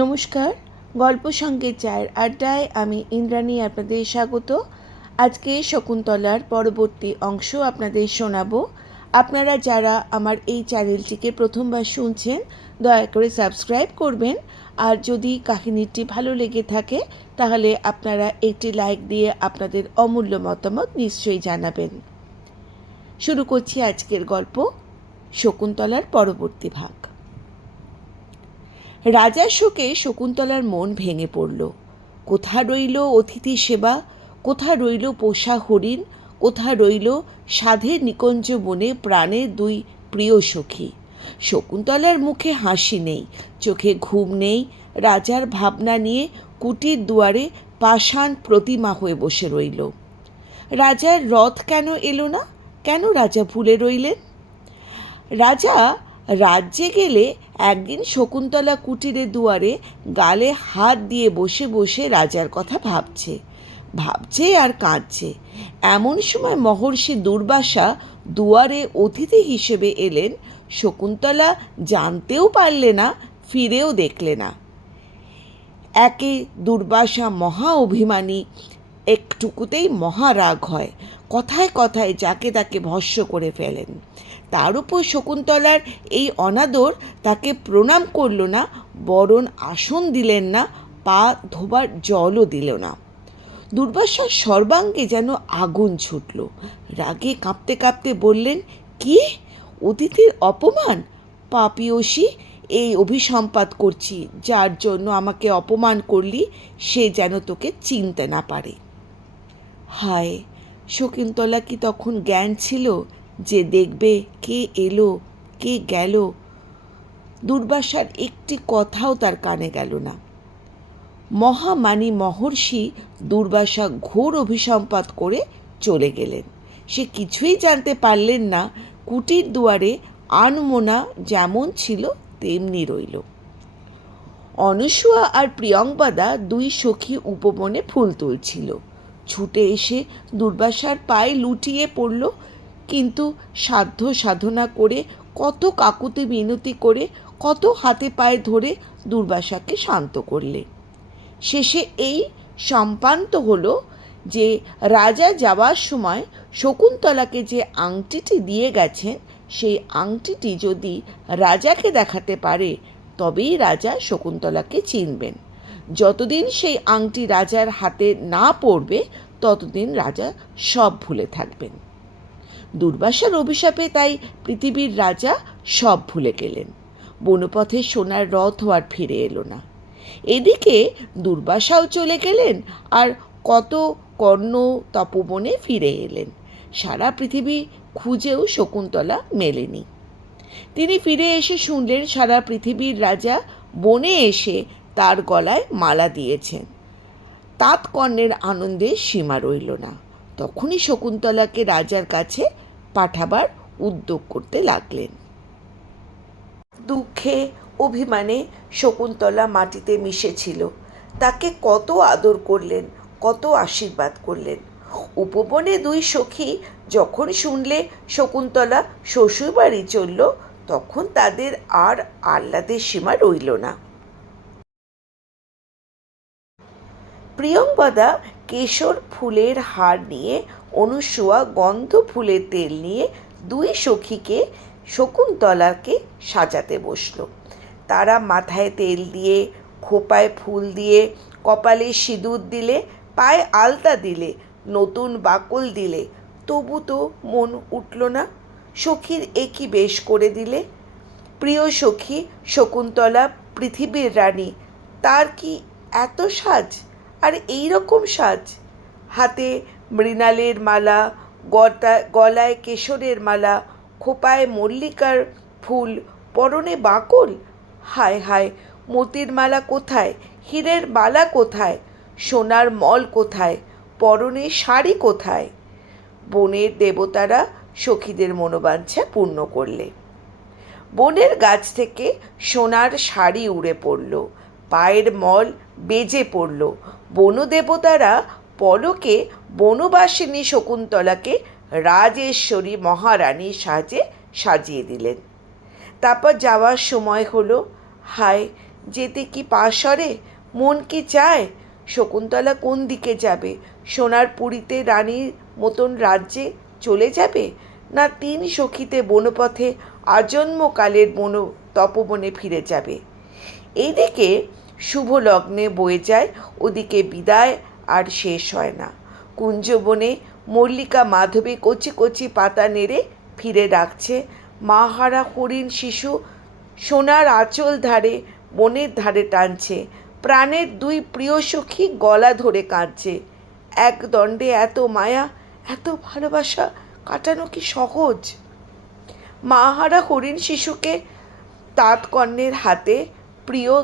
নমস্কার, গল্প সঙ্গে চায়ের আড্ডায় আমি ইন্দ্রাণী আপনাদের স্বাগত। আজকে শকুন্তলার পরবর্তী অংশ আপনাদের শোনাবো। আপনারা যারা আমার এই চ্যানেলটিকে প্রথমবার শুনছেন দয়া করে সাবস্ক্রাইব করবেন, আর যদি কাহিনীটি ভালো লেগে থাকে তাহলে আপনারা একটি লাইক দিয়ে আপনাদের অমূল্য মতামত নিশ্চয়ই জানাবেন। শুরু করছি আজকের গল্প, শকুন্তলার পরবর্তী ভাগ। রাজার শোকে শকুন্তলার মন ভেঙে পড়ল। কোথা রইল অতিথি সেবা, কোথা রইল পোষা হরিণ, কোথা রইল সাধের নিকুঞ্জ বনে প্রাণের দুই প্রিয় সখী। শকুন্তলার মুখে হাসি নেই, চোখে ঘুম নেই। রাজার ভাবনা নিয়ে কুটির দুয়ারে পাষাণ প্রতিমা হয়ে বসে রইল। রাজার রথ কেন এলো না? কেন রাজা ভুলে রইলেন? রাজা রাজ্যে গেলে একদিন শকুন্তলা কুটিরের দুয়ারে গালে হাত দিয়ে বসে বসে রাজার কথা ভাবছে আর কাঁদছে। এমন সময় মহর্ষি দুর্বাসা দুয়ারে অতিথি হিসেবে এলেন। শকুন্তলা জানতেও পারলে না, ফিরেও দেখলে না। একে দুর্বাসা মহা অভিমানী, একটুকুতেই মহারাগ হয়, কথায় কথায় যাকে তাকে ভস্ম করে ফেলেন। তার উপর শকুন্তলার এই অনাদর তাকে প্রণাম করল না, বরং আসন দিলেন না, পা ধোবার জলও দিল না। দুর্বাসার সর্বাঙ্গে যেন আগুন ছুটল। রাগে কাঁপতে কাঁপতে বললেন, কি অতিথির অপমান! পাপিয়সী, এই অভিসম্পাত করছি, যার জন্য আমাকে অপমান করলি সে যেন তোকে চিনতে না পারে। হায়, শকুন্তলা কি তখন জ্ঞান ছিল যে দেখবে কে এলো কে গেল? দুর্বাসার একটি কথাও তার কানে গেল না। মহামানী মহর্ষি দুর্বাসা ঘোর অভিসম্পাত করে চলে গেলেন। সে কিছুই জানতে পারলেন না। কুটির দুয়ারে আনমোনা যেমন ছিল তেমনি রইল। অনসূয়া আর প্রিয়ংবদা দুই সখী উপবনে ফুল তুলছিল। ছুটে এসে দুর্বাসার পায়ে লুটিয়ে পড়ল, কিন্তু সাধ্য সাধনা করে, কত কাকুতি মিনতি করে, কত হাতে পায়ে ধরে দুর্বাসাকে শান্ত করলে। শেষে এই সম্পান্ত হলো যে রাজা যাওয়ার সময় শকুন্তলাকে যে আংটিটি দিয়ে গেছেন, সেই আংটিটি যদি রাজাকে দেখাতে পারে তবেই রাজা শকুন্তলাকে চিনবেন। যতদিন সেই আংটি রাজার হাতে না পড়বে ততদিন রাজা সব ভুলে থাকবেন। দুর্বাসার অভিশাপে তাই পৃথিবীর রাজা সব ভুলে গেলেন। বনপথে সোনার রথ আর ফিরে এলো না। এদিকে দুর্বাসাও চলে গেলেন, আর কত কর্ণ তপবনে ফিরে এলেন। সারা পৃথিবী খুঁজেও শকুন্তলা মেলেনি। তিনি ফিরে এসে শুনলেন সারা পৃথিবীর রাজা বনে এসে তার গলায় মালা দিয়েছেন। তাত কর্ণের আনন্দে সীমা রইল না। তখনই শকুন্তলাকে রাজার কাছে পাঠাবার উদ্যোগ করতে লাগলেন। দুঃখে অভিমানে শকুন্তলা মাটিতে মিশেছিল। তাকে কত আদর করলেন, কত আশীর্বাদ করলেন। উপবনে দুই সখী যখন শুনলে শকুন্তলা শ্বশুরবাড়ি চলল, তখন তাদের আর আহ্লাদের সীমা রইল না। প্রিয়ংবদা কেশর ফুলের হার নিয়ে, অনুসূয়া গন্ধ ফুলের তেল নিয়ে দুই সখীকে শকুন্তলাকে সাজাতে বসল। তারা মাথায় তেল দিয়ে, খোপায় ফুল দিয়ে, কপালে সিঁদুর দিলে, পায়ে আলতা দিলে, নতুন বাকল দিলে, তবু তো মন উঠল না। সখীর একই বেশ করে দিলে। প্রিয় সখী শকুন্তলা পৃথিবীর রানী, তার কি এত সাজ, আর এই রকম সাজ! হাতে মৃণালের মালা, গলায় কেশরের মালা, খোপায় মল্লিকার ফুল, পরনে বাকল। হায় হায়, মতির মালা কোথায়, হীরের মালা কোথায়, সোনার মল কোথায়, পরনে শাড়ি কোথায়? বনের দেবতারা সখীদের মনোবাঞ্ছা পূর্ণ করলে। বনের গাছ থেকে সোনার শাড়ি উড়ে পড়ল, পায়ের মল বেজে পড়ল। বনদেবতারা পলকে বনবাসিনী শকুন্তলাকে রাজেশ্বরী মহারানীর সাজে সাজিয়ে দিলেন। তারপর যাওয়ার সময় হলো। হায়, যেতে কি পা সরে? মন কি চায়? শকুন্তলা কোন দিকে যাবে? সোনার পুরীতে রানীর মতন রাজ্যে চলে যাবে, না তিন সখীতে বনপথে আজন্মকালের তপবনে ফিরে যাবে? এইদিকে শুভ লগ্নে বয়ে যায়, ওদিকে বিদায় আর শেষ হয় না। কুঞ্জবনে মল্লিকা মাধবী কচি কচি পাতা নেড়ে ফিরে ডাকছে, মা হারা হরিণ শিশু সোনার আঁচল ধারে বনের ধারে টানছে, প্রাণের দুই প্রিয় সখী গলা ধরে কাঁদছে। এক দণ্ডে এত মায়া, এত ভালোবাসা কাটানো কি সহজ? মা হারা হরিণ শিশুকে তাঁতকর্ণের হাতে, প্রিয়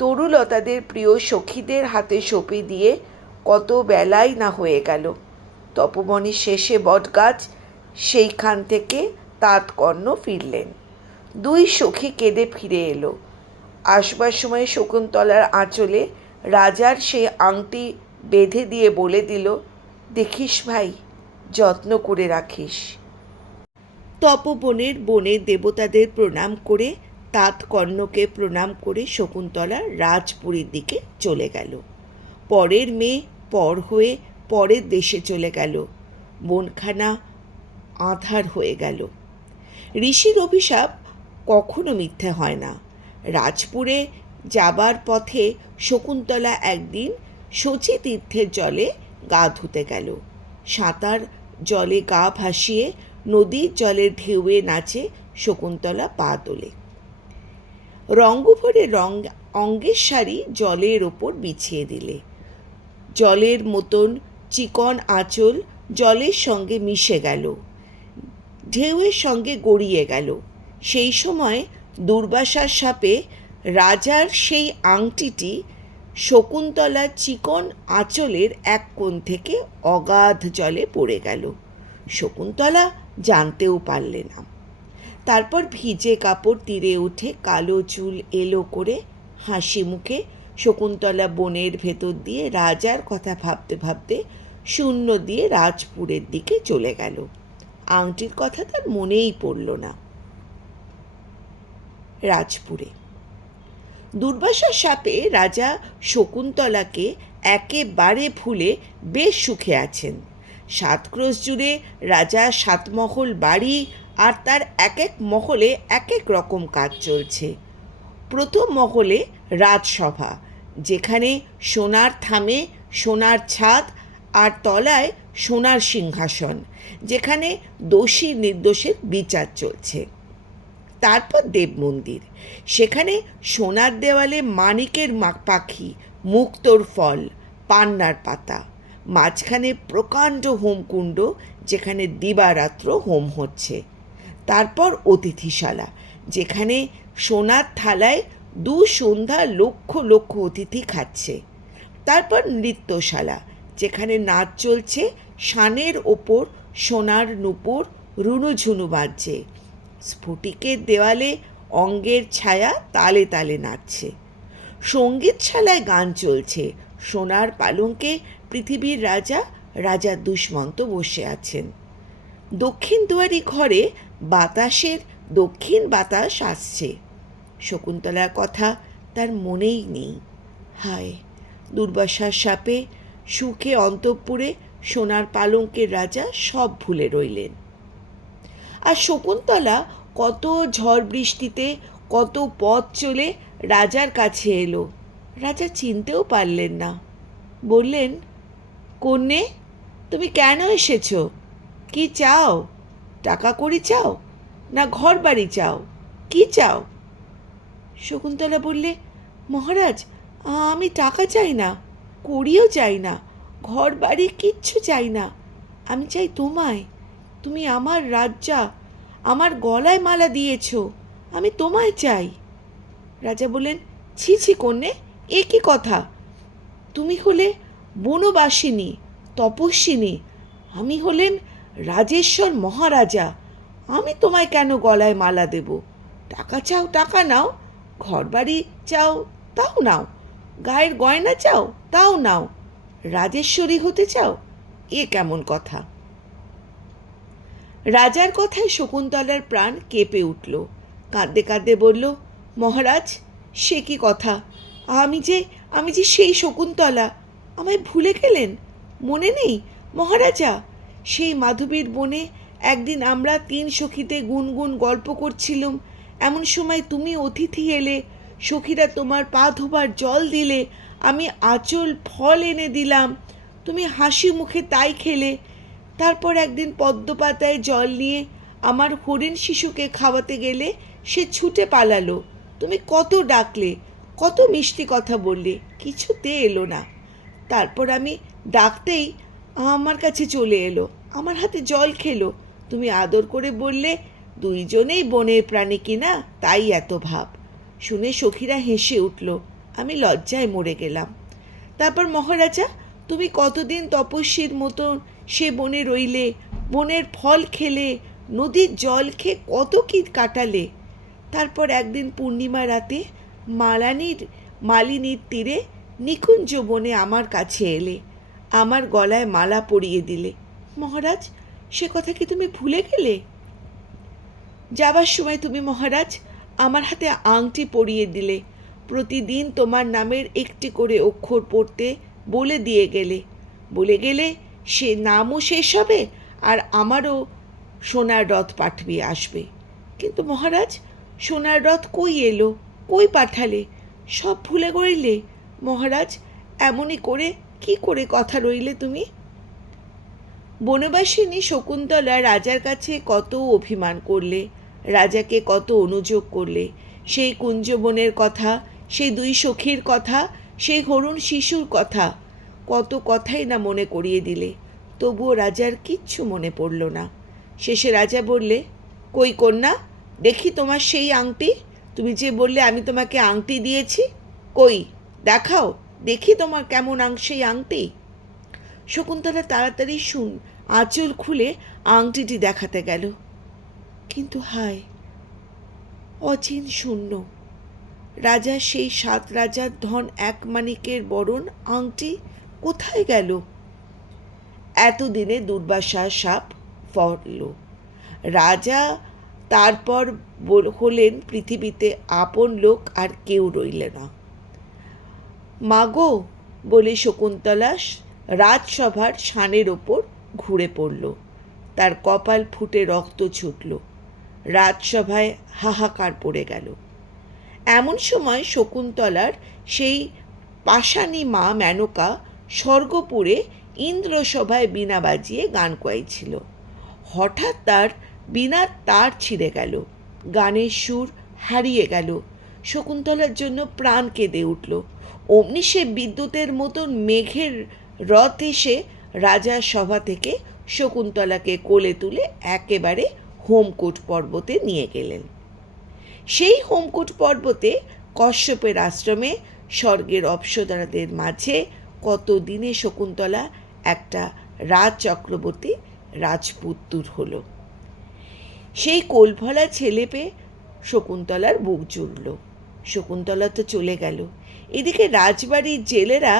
তরুলতাদের প্রিয় সখীদের হাতে সঁপে দিয়ে কত বেলাই না হয়ে গেল। তপবনের শেষে বটগাছ, সেইখান থেকে তাঁতকর্ণ ফিরলেন। দুই সখী কেঁদে ফিরে এলো। আসবার সময় শকুন্তলার আঁচলে রাজার সেই আংটি বেঁধে দিয়ে বলে দিল, দেখিস ভাই, যত্ন করে রাখিস। তপবনের বনের দেবতাদের প্রণাম করে, তাঁতকর্ণকে প্রণাম করে শকুন্তলা রাজপুরীর দিকে চলে গেল। পরের মেয়ে পর হয়ে পরের দেশে চলে গেল। বনখানা আঁধার হয়ে গেল। ঋষির অভিশাপ কখনো মিথ্যে হয় না। রাজপুরে যাবার পথে শকুন্তলা একদিন শচী তীর্থের জলে গা ধুতে গেল। সাঁতার জলে গা ভাসিয়ে নদীর জলের ঢেউয়ে নাচে শকুন্তলা পা তোলে। রঙ্গভরে অঙ্গের শাড়ি জলের ওপর বিছিয়ে দিলে। জলের মতন চিকন আঁচল জলের সঙ্গে মিশে গেল, ঢেউয়ের সঙ্গে গড়িয়ে গেল। সেই সময় দুর্বাসার সাপে রাজার সেই আংটিটি শকুন্তলার চিকন আঁচলের এক কোণ থেকে অগাধ জলে পড়ে গেল। শকুন্তলা জানতেও পারলে না। তারপর ভিজে কাপড় তীরে উঠে কালো চুল এলো করে হাসি মুখে শকুন্তলা বনের ভেতর দিয়ে রাজার কথা ভাবতে ভাবতে শূন্য দিয়ে রাজপুরের দিকে চলে গেল। আংটির কথা তার মনেই পড়ল না। রাজপুরে দুর্বাসার সাপে রাজা শকুন্তলাকে একেবারে ভুলে বেশ সুখে আছেন। 7 ক্রোশ জুড়ে রাজা 7 মহল বাড়ি, আর তার এক এক মহলে এক এক রকম কাজ চলছে। প্রথম মহলে রাজসভা, যেখানে সোনার থামে, সোনার ছাদ আর তলায় সোনার সিংহাসন, যেখানে দোষী নির্দোষের বিচার চলছে। তারপর দেব মন্দির, সেখানে সোনার দেওয়ালে মানিকের পাখি, মুক্তোর ফল, পান্নার পাতা। মাঝখানে প্রকাণ্ড হোমকুণ্ড, যেখানে দিবারাত্র হোম হচ্ছে। তারপর অতিথিশালা, যেখানে সোনার থালায় 2 সন্ধ্যা লক্ষ লক্ষ অতিথি খাচ্ছে। তারপর নৃত্যশালা, যেখানে নাচ চলছে, শানের ওপর সোনার নূপুর রুনুঝুনু বাজছে। স্ফটিকের দেওয়ালে অঙ্গের ছায়া তালে তালে নাচছে। সঙ্গীতশালায় গান চলছে। সোনার পালঙ্কে পৃথিবীর রাজা, রাজার দুষ্মন্ত বসে আছেন। দক্ষিণ দুয়ারি ঘরে বাতাসের দক্ষিণ বাতাস আসছে। শকুন্তলার কথা তার মনেই নেই। হায়, দুর্বাসার সাপে সুখে অন্তঃপুরে সোনার পালঙ্কের রাজা সব ভুলে রইলেন। আর শকুন্তলা কত ঝড় বৃষ্টিতে, কত পথ চলে রাজার কাছে এলো। রাজা চিনতেও পারলেন না। বললেন, কন্যে, তুমি কেন এসেছো? কি চাও? টাকা কড়ি চাও, না ঘর বাড়ি চাও? কি চাও? শকুন্তলা বললে, মহারাজ, আমি টাকা চাই না, কড়িও চাই না, ঘর বাড়ি কিচ্ছু চাই না। আমি চাই তোমায়। তুমি আমার রাজা, আমার গলায় মালা দিয়েছ, আমি তোমায় চাই। রাজা বললেন, ছি ছি কন্যে, এ কি কথা? তুমি হলে বনবাসিনী, তপস্বিনী, আমি হলেন রাজেশ্বর মহারাজা। আমি তোমায় কেন গলায় মালা দেব? টাকা চাও, টাকা নাও। ঘর বাড়ি চাও, তাও নাও। গায়ের গয়না চাও, তাও নাও। রাজেশ্বরী হতে চাও? এ কেমন কথা? রাজার কথায় শকুন্তলার প্রাণ কেঁপে উঠল। কাঁদতে কাঁদতে বলল, মহারাজ, সে কি কথা? আমি যে আমি যে সেই শকুন্তলা, আমায় ভুলে গেলেন? মনে নেই মহারাজা? সেই মাধবীর বনে একদিন আমরা 3 সখীতে গুনগুন গল্প করছিলুম, এমন সময় তুমি অতিথি এলে, সখীরা তোমার পা ধোবার জল দিলে, আমি আঁচল ফল এনে দিলাম, তুমি হাসি মুখে তাই খেলে। তারপর একদিন পদ্মপাতায় জল নিয়ে আমার হরিণ শিশুকে খাওয়াতে গেলে সে ছুটে পালালো, তুমি কত ডাকলে, কত মিষ্টি কথা বললে, কিছুতে এলো না। তারপর আমি ডাকতেই আমার কাছে চলে এলো, আমার হাতে জল খেলো, তুমি আদর করে বললে দুইজনেই বনের প্রাণী কিনা, তাই এত ভাব। শুনে সখীরা হেসে উঠল, আমি লজ্জায় মরে গেলাম। তারপর মহারাজা, তুমি কতদিন তপস্বীর মতন সে বনে রইলে, বনের ফল খেলে, নদীর জল খেয়ে কত কি কাটালে। তারপর একদিন পূর্ণিমা রাতে মালিনীর তীরে নিকুঞ্জ বনে আমার কাছে এলে, আমার গলায় মালা পরিয়ে দিলে। মহারাজ, সে কথা কি তুমি ভুলে গেলে? যাবার সময় তুমি মহারাজ আমার হাতে আংটি পরিয়ে দিলে, প্রতিদিন তোমার নামের একটি করে অক্ষর পড়তে বলে গেলে সে নামও শেষ হবে আর আমারও সোনার রথ পাঠিয়ে আসবে। কিন্তু মহারাজ, সোনার রথ কই এলো, কই পাঠালে? সব ভুলে গড়িলে মহারাজ, এমনই করে কি করে কথা রইলে তুমি? বনবাসিনী শকুন্তলা রাজার কাছে কত অভিমান করলে, রাজাকে কত অনুযোগ করলে, সেই কুঞ্জবনের কথা, সেই 2 সখীর কথা, সেই হরণ শিশুর কথা, কত কথাই না মনে করিয়ে দিলে, তবুও রাজার কিচ্ছু মনে পড়ল না। শেষে রাজা বললে, কই কন্যা, দেখি তোমার সেই আংটি, তুমি যে বললে আমি তোমাকে আংটি দিয়েছি, কই দেখাও, দেখি তোমার কেমন সেই আংটি। শকুন্তলা তাড়াতাড়ি আঁচল খুলে আংটিটি দেখাতে গেল, কিন্তু হায়, অচিন শূন্য। রাজা সেই 7 রাজার ধন 1 মানিকের বরণ আংটি কোথায় গেল? এতদিনে দুর্বাসা সাপ ফল। রাজা তারপর হলেন পৃথিবীতে আপন লোক আর কেউ রইল না। মাগো বলে শকুন্তলা রাজসভার শানের ওপর ঘুরে পড়ল, তার কপাল ফুটে রক্ত ছুটল, রাজসভায় হাহাকার পড়ে গেল। এমন সময় শকুন্তলার সেই পাষাণী মা মেনকা স্বর্গপুরে ইন্দ্রসভায় বীণা বাজিয়ে গান গাইছিল। হঠাৎ তার বীণার তার ছিঁড়ে গেল, গানের সুর হারিয়ে গেল। শকুন্তলার জন্য প্রাণ কেঁদে উঠল। অমনি সে বিদ্যুতের মতন মেঘের রথ এসে রাজার সভা থেকে শকুন্তলাকে কোলে তুলে একেবারে হোমকূট পর্বতে নিয়ে গেলেন। সেই হোমকূট পর্বতে কশ্যপের আশ্রমে স্বর্গের অপ্সরাদের মাঝে কত দিনে শকুন্তলা একটা রাজচক্রবর্তী রাজপুত্তুর হল। সেই কোলভলা ছেলে পেয়ে শকুন্তলার বুক জুড়ল। শকুন্তলা তো চলে গেল, এদিকে রাজবাড়ির জেলেরা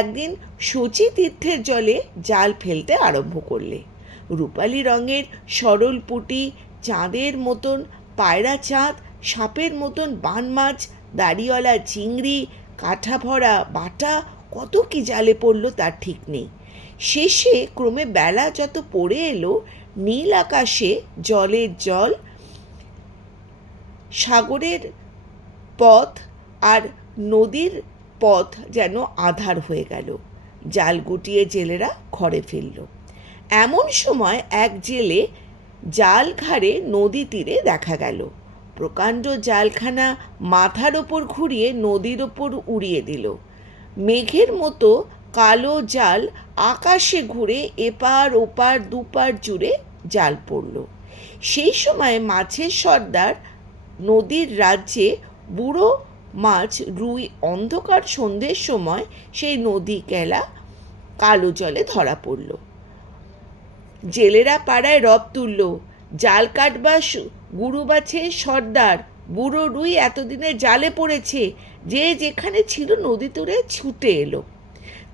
একদিন শচী তীর্থের জলে জাল ফেলতে আরম্ভ করলে। রূপালি রঙের সরল পুঁটি, চাঁদের মতন পায়রা চাঁদ, সাপের মতন বান মাছ, দাড়িওয়ালা চিংড়ি, কাঁঠা ভরা বাটা, কত কি জালে পড়ল তার ঠিক নেই। শেষে ক্রমে বেলা যত পড়ে এলো, নীল আকাশে জলের জল, সাগরের পথ আর নদীর পথ যেন আধার হয়ে গেল। জাল গুটিয়ে জেলেরা ঘরে ফিরল। এমন সময় এক জেলে জাল ঘাড়ে নদী তীরে দেখা গেল। প্রকাণ্ড জালখানা মাথার ওপর ঘুরিয়ে নদীর ওপর উড়িয়ে দিল। মেঘের মতো কালো জাল আকাশে ঘুরে এপার ওপার দুপার জুড়ে জাল পড়ল। সেই সময় মাছের সর্দার নদীর রাজ্যে বুড়ো মাছ রুই অন্ধকার সন্ধ্যের সময় সেই নদী কেলা কালো জলে ধরা পড়ল। জেলেরা পাড়ায় রব তুলল, জাল কাটবা গুরু মাছের সর্দার, বুড়ো রুই এতদিনে জালে পড়েছে, যে যেখানে ছিল নদী তীরে ছুটে এলো।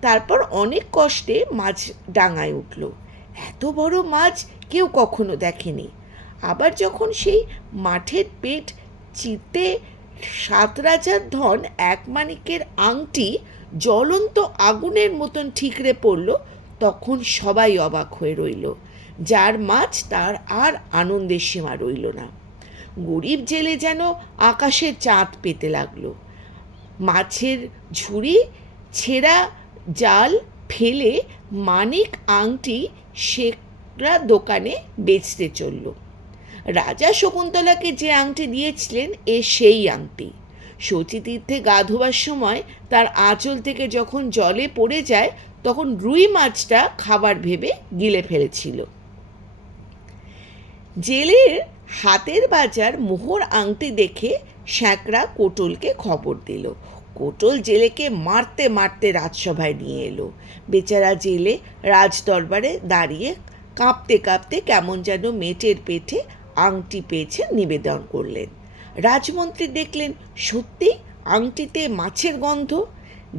তারপর অনেক কষ্টে মাছ ডাঙায় উঠল। এত বড় মাছ কেউ কখনো দেখেনি। আবার যখন সেই মাঠের পেট চিরতে সাত রাজার ধন এক মানিকের আংটি জ্বলন্ত আগুনের মতন ঠিকরে পড়ল, তখন সবাই অবাক হয়ে রইল। যার মাছ তার আর আনন্দের সীমা রইল না। গরিব জেলে যেন আকাশে চাঁদ পেতে লাগলো। মাছের ঝুড়ি ছেঁড়া জাল ফেলে মানিক আংটি সেরা দোকানে বেচতে চলল। রাজা শকুন্তলাকে যে আংটি দিয়েছিলেন সেই আংটি। শচীতীর্থে গা ধোবার সময় তার আঁচল থেকে যখন জলে পড়ে যায়, তখন রুই মাছটা খাবার ভেবে গিলে ফেলেছিল। জেলের হাতের বাজার মোহর আংটি দেখে শ্যাকরা কোটলকে খবর দিল। কোটল জেলেকে মারতে মারতে রাজসভায় নিয়ে এলো। বেচারা জেলে রাজদরবারে দাঁড়িয়ে কাঁপতে কাঁপতে কেমন যেন মেটের পেটে আংটি পেয়েছে নিবেদন করলেন। রাজমন্ত্রী দেখলেন সত্যি আংটিতে মাছের গন্ধ।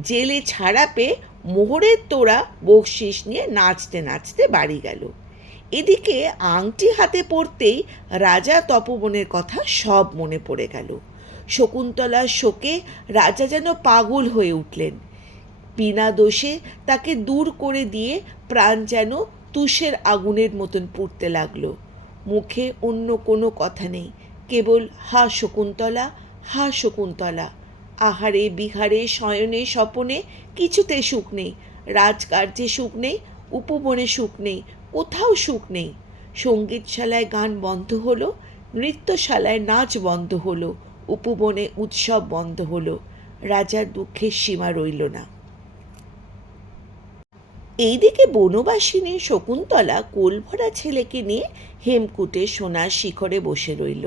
জেলে ছাড়া পেয়ে মোহরের তোড়া বকশিস নিয়ে নাচতে নাচতে বাড়ি গেল। এদিকে আংটি হাতে পড়তেই রাজা তপবনের কথা সব মনে পড়ে গেল। শকুন্তলার শোকে রাজা যেন পাগল হয়ে উঠলেন। বিনা দোষে তাকে দূর করে দিয়ে প্রাণ যেন তুষের আগুনের মতন পুড়তে লাগলো। মুখে অন্য কোনো কথা নেই, কেবল হা শকুন্তলা, হা শকুন্তলা। আহারে বিহারে শয়নে স্বপনে কিছুতে সুখ নেই। রাজকার্যে সুখ নেই, উপবনে সুখ নেই, কোথাও সুখ নেই। সঙ্গীতশালায় গান বন্ধ হলো, নৃত্যশালায় নাচ বন্ধ হলো, উপবনে উৎসব বন্ধ হলো। রাজার দুঃখের সীমা রইল না। এইদিকে বনবাসিনী শকুন্তলা কোলভরা ছেলেকে নিয়ে হেমকূটে সোনার শিখরে বসে রইল।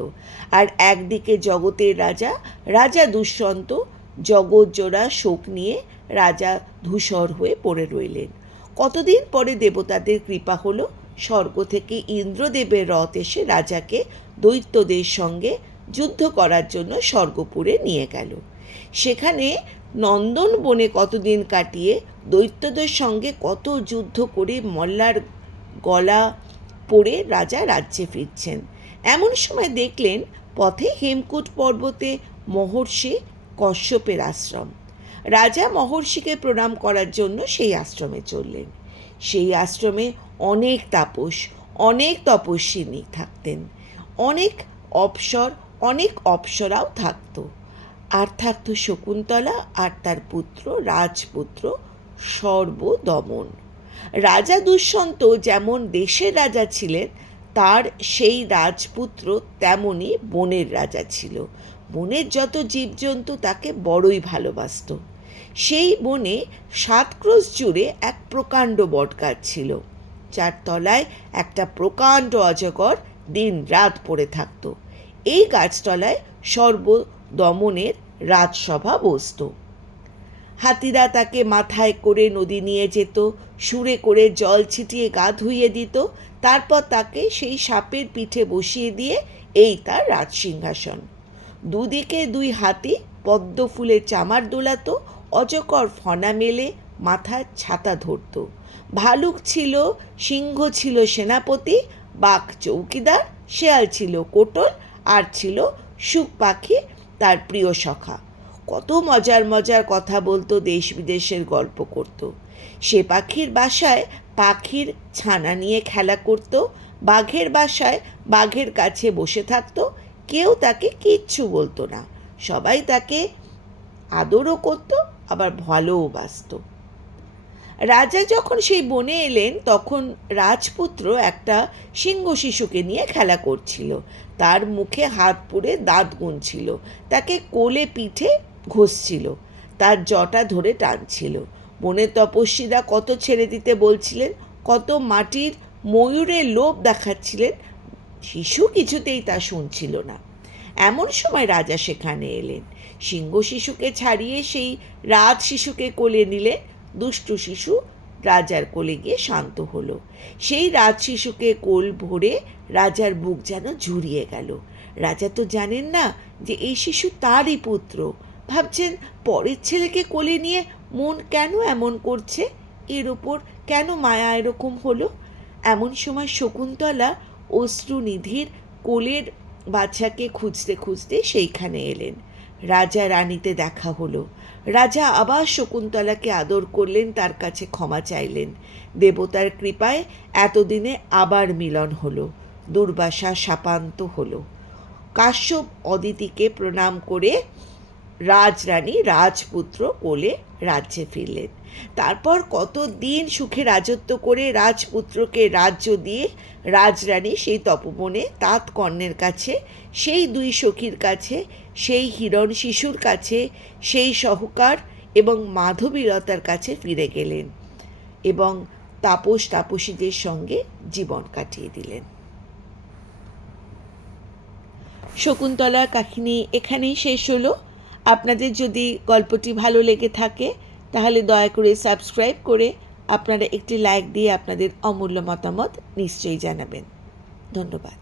আর একদিকে জগতের রাজা রাজা দুষ্যন্ত জগৎজোড়া শোক নিয়ে রাজা ধূসর হয়ে পড়ে রইলেন। কতদিন পরে দেবতাদের কৃপা হলো, স্বর্গ থেকে ইন্দ্রদেবের রথ এসে রাজাকে দৈত্যদের সঙ্গে যুদ্ধ করার জন্য স্বর্গপুরে নিয়ে গেল। সেখানে নন্দন বনে কতদিন কাটিয়ে দৈত্যদের সঙ্গে কত যুদ্ধ করে মল্লার গলা পড়ে রাজা রাজ্যে ফিরছেন। এমন সময় দেখলেন পথে হেমকূট পর্বতে মহর্ষি কশ্যপের আশ্রম। রাজা মহর্ষিকে প্রণাম করার জন্য সেই আশ্রমে চললেন। সেই আশ্রমে অনেক তাপস, অনেক তপস্বিনী থাকতেন, অনেক অপ্সর, অনেক অপ্সরাও থাকত। আর থাকত শকুন্তলা আর তার পুত্র রাজপুত্র সর্বদমন। রাজা দুষ্যন্ত যেমন দেশের রাজা ছিলেন, তার সেই রাজপুত্র তেমনই বনের রাজা ছিল। বনের যত জীবজন্তু তাকে বড়ই ভালোবাসত। সেই বনে 7 ক্রোশ জুড়ে এক প্রকাণ্ড বটগাছ ছিল, যার তলায় একটা প্রকাণ্ড অজগর দিন রাত পড়ে থাকত। এই গাছতলায় সর্বদমনের রাজসভা বসত। হাতিরা তাকে মাথায় করে নদী নিয়ে যেত, সুরে করে জল ছিটিয়ে গা ধুইয়ে দিত, তারপর তাকে সেই সাপের পিঠে বসিয়ে দিয়ে এই তার রাজসিংহাসন। দুদিকে 2 হাতি পদ্ম ফুলের চামার দোলাত, অজগর ফনা মেলে মাথায় ছাতা ধরত। ভালুক ছিল, সিংহ ছিল সেনাপতি, বাঘ চৌকিদার, শেয়াল ছিল কোটল, আর ছিল সুখ পাখি তার প্রিয় সখা। কত মজার মজার কথা বলতো, দেশ বিদেশের গল্প করত। সে পাখির বাসায় পাখির ছানা নিয়ে খেলা করত, বাঘের বাসায় বাঘের কাছে বসে থাকত। কেউ তাকে কিচ্ছু বলতো না, সবাই তাকে আদরও করত, আবার ভালোও বাসত। রাজা যখন সেই বনে এলেন, তখন রাজপুত্র একটা সিংহ শিশুকে নিয়ে খেলা করছিল। তার মুখে হাত পুড়ে দাঁত গুনছিল, তাকে কোলে পিঠে ঘষছিল, তার জটা ধরে টানছিল। বনের তপস্বীরা কত ছেড়ে দিতে বলছিলেন, কত মাটির ময়ূরের লোভ দেখাচ্ছিলেন, শিশু কিছুতেই তা শুনছিল না। এমন সময় রাজা সেখানে এলেন। সিংহ শিশুকে ছাড়িয়ে সেই রাজ শিশুকে কোলে নিলেন। দুষ্টু শিশু রাজার কোলে গিয়ে শান্ত হলো। সেই রাজ শিশুকে কোল ভরে রাজার বুক যেন জুড়িয়ে গেল। রাজা তো জানেন না যে এই শিশু তারই পুত্র। ভাবছেন পরের ছেলেকে কোলে নিয়ে মন কেন এমন করছে, এর ওপর কেন মায়া এরকম হলো। এমন সময় শকুন্তলা অশ্রুনিধির কোলের বাচ্চাকে খুঁজতে খুঁজতে সেইখানে এলেন। রাজা রানীতে দেখা হলো। রাজা আবার শকুন্তলাকে আদর করলেন, তার কাছে ক্ষমা চাইলেন। দেবতার কৃপায় এতদিনে আবার মিলন হলো। দুর্বাসা শাপান্ত হলো। কাশ্যপ অদিতিকে প্রণাম করে রাজরানী রাজপুত্র কোলে রাজ্যে ফিরলেন। তারপর কতদিন সুখে রাজত্ব করে রাজপুত্রকে রাজ্য দিয়ে রাজরানী সেই তপবনে তাঁত কর্ণের কাছে, সেই দুই সখীর কাছে, সেই হিরণ শিশুর কাছে, সেই সহকার এবং মাধবীলতার কাছে ফিরে গেলেন এবং তাপসীদের সঙ্গে জীবন কাটিয়ে দিলেন। শকুন্তলার কাহিনী এখানেই শেষ হলো। আপনাদের যদি গল্পটি ভালো লেগে থাকে তাহলে দয়া করে সাবস্ক্রাইব করে আপনারা একটি লাইক দিয়ে আপনাদের অমূল্য মতামত নিশ্চয়ই জানাবেন। ধন্যবাদ।